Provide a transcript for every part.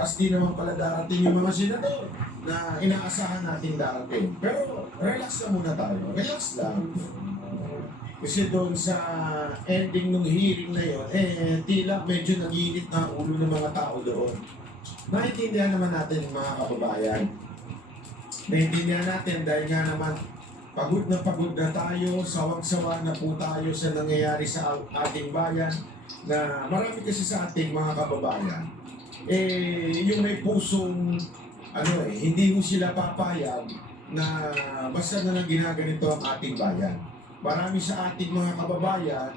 Tapos di naman pala darating yung mga senador na inaasahan natin darating. Pero relax lang muna tayo. Relax lang. Kasi doon sa ending ng hearing na yun, tila medyo nag-iinit na ang ulo ng mga tao doon. Naintindihan naman natin mga kababayan. Naintindihan natin dahil nga naman pagod na tayo, sawang-sawa na po tayo sa nangyayari sa ating bayan na marami kasi sa ating mga kababayan. Yung may pusong hindi mo sila papayag na basta na lang ginaganito ang ating bayan. Marami sa ating mga kababayan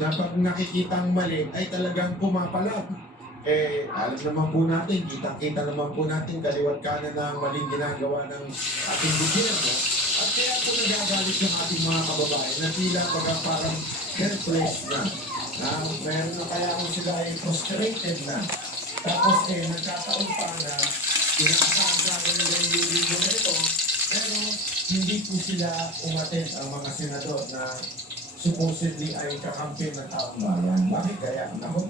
na pag nakikita ang mali ay talagang pumapalag. Alam naman po natin, kitang-kita naman po natin kaliwat kanan na ang maling ginagawa ng ating gobyerno. At kaya po nagagalit yung ating mga kababayan na tila parang helpless na. Meron na kaya kung sila ay frustrated na. Tapos nagkataon pa na inaasahan sa akin nila yung video na ito, pero hindi po sila umattend ang mga senador na supposedly ay kakampi ng taong bayan. Bakit kaya? Ako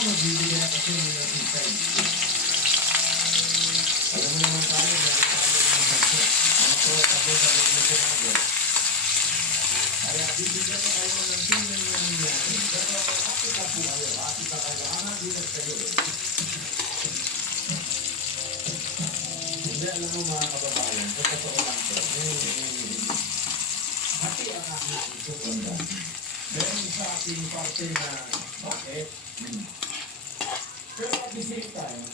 magbibigay na kasi ng insight. Alam mo naman tayo, meron tayo ng banso. Mga pro-tago sa loob ng Senado. Kaya bibigyan ko kayo ng tingnan na nangyari. Pero akita po kayo, akita kayo, dilat kayo Hindi, alam mo mga kababayan, sa totoo lang po, hati ang aking isip ang dami. Meron sa aking parte na, bakit? Pero at the same time,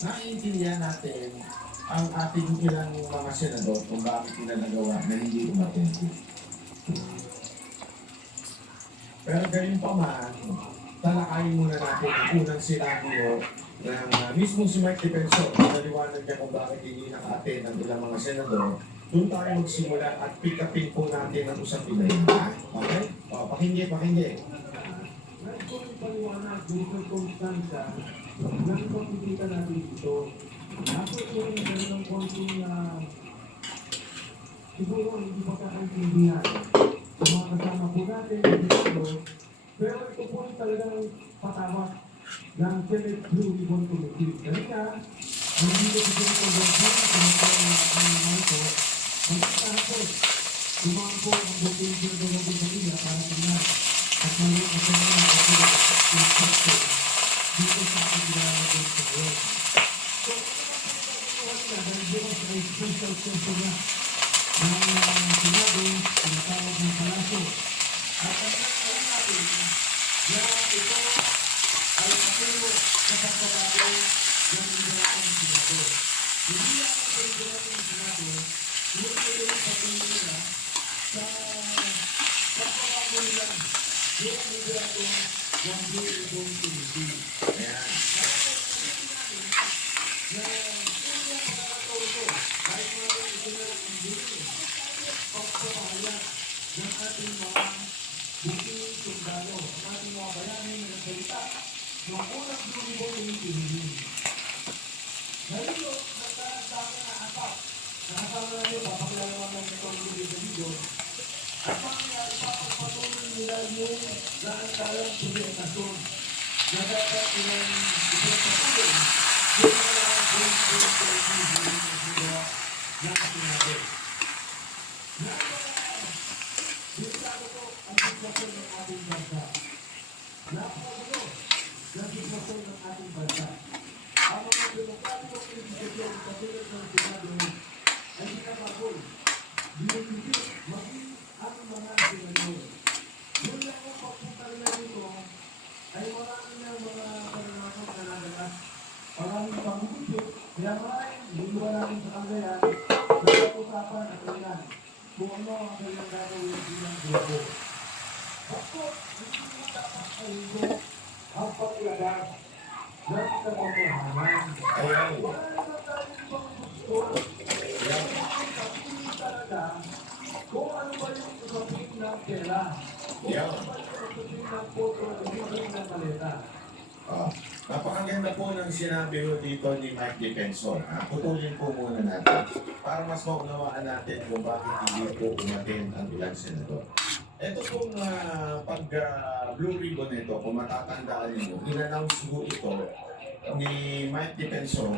naiintindihan natin ang ating ilang mga senador kung bakit nila nagawa na hindi umattend. Pero gayon pa man, talakayin muna natin ang unang sinabi ng mismo si Mike Defensor. Naliwanag niya kung bakit hindi naka-attend ang ilang mga senador. Doon tayo magsimula at pick-upin po natin ang usapin na yun. Okay? Pakinggan. Kung paliwanag dito sa konstansya, nakikita natin dito. Ako yung meron ng konting siguro hindi pa kakaintindihan. Yung mga kasama po natin dito, pero ito po ay talagang patawag ng Senate Blue Ribbon Committee. Dahil nga, hindi ko siguro convention, pinatawag ng mga ito, magkakahapon, lumang po ang buting Senador ng Pagpapila para tingnan at mali at tingnan at instruction dito sa ating ginagawa ng Senador. So, ito na po ito dahil bukas ay special session na ng Senado, tinatawag ng Palaso. At ang alam natin na ito ay matulog sa pagkakalo ng lideratan ng Senado. Hindi lang ang lideratan ng Senado, yun ay yung pagkakalo nila sa pagkakalo nila yung lideratan ng Blue Ribbon Committee. Ayan. Na kung yung pagkakalo ito, kahit mga ito na ang bilhin, pagpapahayag ng ating mga buking sundalo, ang ating mga bayani na nagsalita noong unang Blue Ribbon Committee. Ngayon yun, nagkakasama na apat. Nakasama na yun, papaglalaman ng itong Blue Ribbon video. At mangyayari, papagpatuloy nila yung naantalang pilitasyon na dapat nilang ipagpatuloy yung mga Blue Ribbon Committee na ating natin. Bisado ko ang sitwasyon ng ating bansa. Napakagulo ng sitwasyon ng ating bansa. Ang mga demokratikong institusyon katulad ng Senado ay pinapagol, binibigit, maging ang mga senador. Yun lang ang pagpuntal na nito ay marami ng mga pananakot na nagalas. Maraming pangungusip, kaya maraming luluwa namin sa kagayan na pag-usapan at kailan kung ano ang kailang gagawin bilang grupo. Ako, hindi mo dapat ay ito ang pag-ilagas ng katotohanan. Ayan. Wala naman tayo ibang gusto. Sabihin talaga kung ano ba yung usapin ng pera. Kung ano ba yung usapin ng photo at usapin ng maleta. Napakaganda po ng sinabi mo dito ni Mike Defensor. Putulin po muna natin para mas maunawaan natin kung bakit hindi po umattend ang ilang senador. Ito pong pag Blue Ribbon nito, kung matatandaan niyo, in-announce mo ito ni Mike Defensor